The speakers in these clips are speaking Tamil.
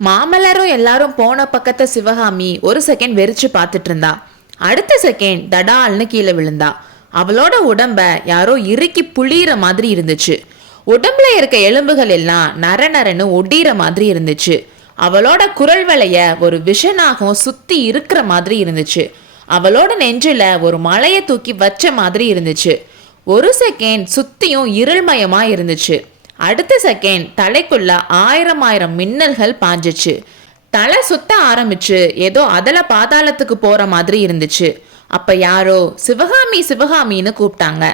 மாமல்லரும் எல்லாரும் போன பக்கத்தை சிவகாமி ஒரு செகண்ட் வெறிச்சு பார்த்துட்டு இருந்தா. அடுத்த செகண்ட் தடால்னு கீழே விழுந்தா. அவளோட உடம்ப யாரோ இறுக்கி புளியிற மாதிரி இருந்துச்சு. உடம்புல இருக்க எலும்புகள் எல்லாம் நர நரன்னு ஒடிகிற மாதிரி இருந்துச்சு. அவளோட குரல் வளைய ஒரு விஷநாகம் சுத்தி இருக்கிற மாதிரி இருந்துச்சு. அவளோட நெஞ்சில ஒரு மலையை தூக்கி வச்ச மாதிரி இருந்துச்சு. ஒரு செகண்ட் சுத்தியும் இருள்மயமா இருந்துச்சு. அடுத்த செகண்ட் தலைக்குள்ள ஆயிரம் மின்னல்கள் பாஞ்சிச்சு. தலை சுத்த ஆரம்பிச்சு ஏதோ அதல பாதாளத்துக்கு போற மாதிரி இருந்துச்சு. அப்ப யாரோ சிவகாமி சிவகாமின்னு கூப்பிட்டாங்க.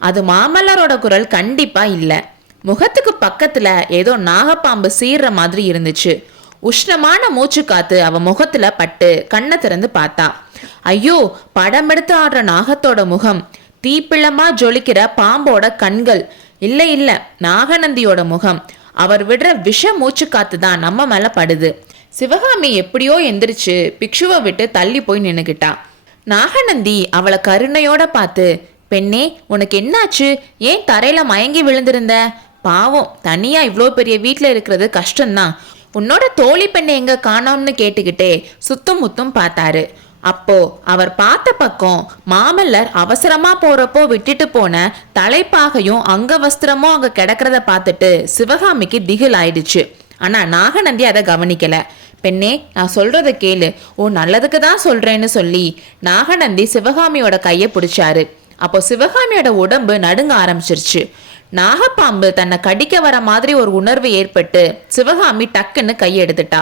அது மாமல்லரோட குரல் கண்டிப்பா இல்ல. முகத்துக்கு பக்கத்துல ஏதோ நாகப்பாம்பு சீர்ற மாதிரி இருந்துச்சு. உஷ்ணமான மூச்சு காத்து அவ முகத்துல பட்டு கண்ணை திறந்து பார்த்தா. ஐயோ, படம் எடுத்து ஆடுற நாகத்தோட முகம், தீப்பிள்ளமா ஜொலிக்கிற பாம்போட கண்கள், இல்ல இல்ல நாகநந்தியோட முகம். அவர் விடுற விஷ மூச்சு காத்து தான் நம்ம மேல படுது. சிவகாமி எப்படியோ எந்திரிச்சு பிக்ஷுவை விட்டு தள்ளி போய் நின்னுக்கிட்டா. நாகநந்தி அவளை கருணையோட பார்த்து, பெண்ணே உனக்கு என்னாச்சு? ஏன் தரையில மயங்கி விழுந்திருந்த? பாவம், தனியா இவ்வளோ பெரிய வீட்டில் இருக்கிறது கஷ்டம்தான். உன்னோட தோழி பெண்ணை எங்க காணோம்னு கேட்டுக்கிட்டே சுத்தும் முத்தும் பார்த்தாரு. அப்போ அவர் பார்த்த பக்கம் மாமல்லர் அவசரமா போறப்போ விட்டுட்டு போன தலைப்பாகையும் அங்கவஸ்திரமும் அங்க கிடக்கிறத பார்த்துட்டு சிவகாமிக்கு திகில் ஆயிடுச்சு. ஆனா நாகநந்தி அதை கவனிக்கல. பெண்ணே, நான் சொல்றத கேளு, ஓ நல்லதுக்கு தான் சொல்றேன்னு சொல்லி நாகநந்தி சிவகாமியோட கையை பிடிச்சாரு. அப்போ சிவகாமியோட உடம்பு நடுங்க ஆரம்பிச்சிருச்சு. நாகப்பாம்பு தன்னை கடிக்க வர மாதிரி ஒரு உணர்வு ஏற்பட்டு சிவகாமி டக்குன்னு கையெடுத்துட்டா.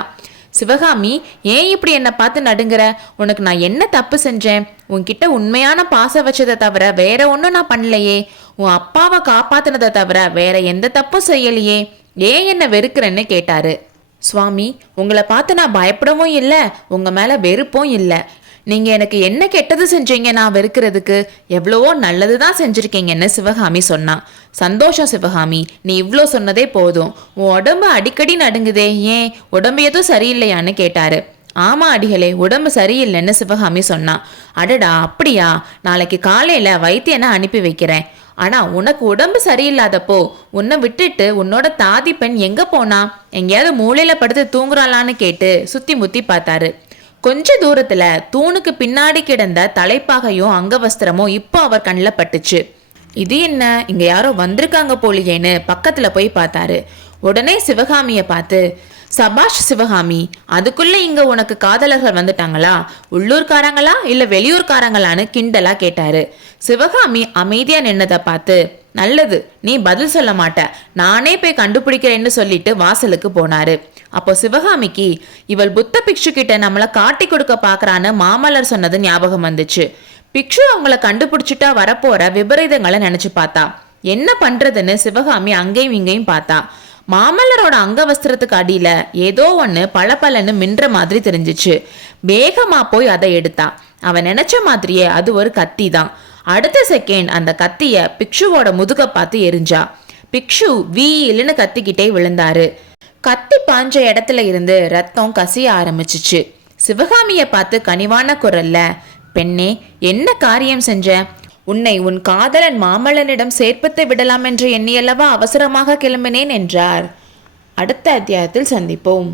சிவகாமி, ஏன் இப்படி என்னை பார்த்து நடுங்கிற? உனக்கு நான் என்ன தப்பு செஞ்சேன்? உன்கிட்ட உண்மையான பாசம் வச்சதை தவிர வேற ஒன்றும் நான் பண்ணலையே. உன் அப்பாவை காப்பாத்தினதை தவிர வேற எந்த தப்பும் செய்யலையே. ஏன் என்ன வெறுக்கிறேன்னு கேட்டாரு. சுவாமி, உங்களை பார்த்து நான் பயப்படவும் இல்லை, உங்க மேல வெறுப்பும் இல்லை. நீங்க எனக்கு என்ன கெட்டது செஞ்சீங்க நான் வெறுக்கிறதுக்கு? எவ்வளவோ நல்லதுதான் செஞ்சிருக்கீங்கன்னு சிவகாமி சொன்னான். சந்தோஷம் சிவகாமி, நீ இவ்வளோ சொன்னதே போதும். உன் உடம்பு அடிக்கடி நடுங்குதே, ஏன் உடம்பு எதுவும் சரியில்லையான்னு கேட்டாரு. ஆமா அடிகளே, உடம்பு சரியில்லைன்னு சிவகாமி சொன்னான். அடடா அப்படியா? நாளைக்கு காலையில வைத்தியனை அனுப்பி வைக்கிறேன். ஆனா உனக்கு உடம்பு சரியில்லாதப்போ உன்னை விட்டுட்டு உன்னோட தாதி பெண் எங்க போனா? எங்கேயாவது மூளையில படுத்து தூங்குறாளான்னு கேட்டு சுத்தி முத்தி பார்த்தாரு. கொஞ்ச தூரத்துல தூணுக்கு பின்னாடி கிடந்த தலைப்பாகையும் அங்கவஸ்திரமும் இப்போ அவர் கண்ணில் பட்டுச்சு. இது என்ன, இங்க யாரோ வந்திருக்காங்க போலியேன்னு பக்கத்துல போய் பார்த்தாரு. உடனே சிவகாமிய பார்த்து, சபாஷ் சிவகாமி, அதுக்குள்ள இங்க உனக்கு காதலர்கள் வந்துட்டாங்களா? உள்ளூர்காரங்களா இல்ல வெளியூர்காரங்களான்னு கிண்டலா கேட்டாரு. சிவகாமி அமைதியா நின்னதை பார்த்து, நல்லது, நீ பதில் சொல்ல மாட்ட, நானே போய் கண்டுபிடிக்கிறேன்னு சொல்லிட்டு வாசலுக்கு போனாரு. அப்போ சிவகாமிக்கு இவள் புத்த பிக்ஷு கிட்ட நம்மளை காட்டி கொடுக்க பாக்குறான்னு மாமல்லர் சொன்னது ஞாபகம் வந்துச்சு. பிக்ஷு அவங்கள கண்டுபிடிச்சிட்டா வரப்போற விபரீதங்களை நினைச்சு பார்த்தா. என்ன பண்றதுன்னு சிவகாமி அங்கேயும் இங்கேயும் பார்த்தா. மாமல்லரோட அங்கவஸ்திரத்துக்கு அடியில ஏதோ ஒண்ணு பளபளன்னு மின்ற மாதிரி தெரிஞ்சிச்சு. வேகமா போய் அதை எடுத்தா. அவன் நினைச்ச மாதிரியே அது ஒரு கத்தி தான். அடுத்த செகண்ட் அந்த கத்திய பிக்ஷுவோட முதுக பார்த்து எரிஞ்சா. பிக்ஷு வீல்னு கத்திக்கிட்டே விழுந்தாரு. கத்தி பாஞ்ச இடத்துல இருந்து ரத்தம் கசிய ஆரம்பிச்சிச்சு. சிவகாமிய பார்த்து கனிவான குரல்ல, பெண்ணே, என்ன காரியம் செஞ்ச? உன்னை உன் காதலன் மாமல்லனிடம் சேர்ப்பித்து விடலாம் என்று எண்ணியல்லவா அவசரமாக கிளம்பினேன் என்றார். அடுத்த அத்தியாயத்தில் சந்திப்போம்.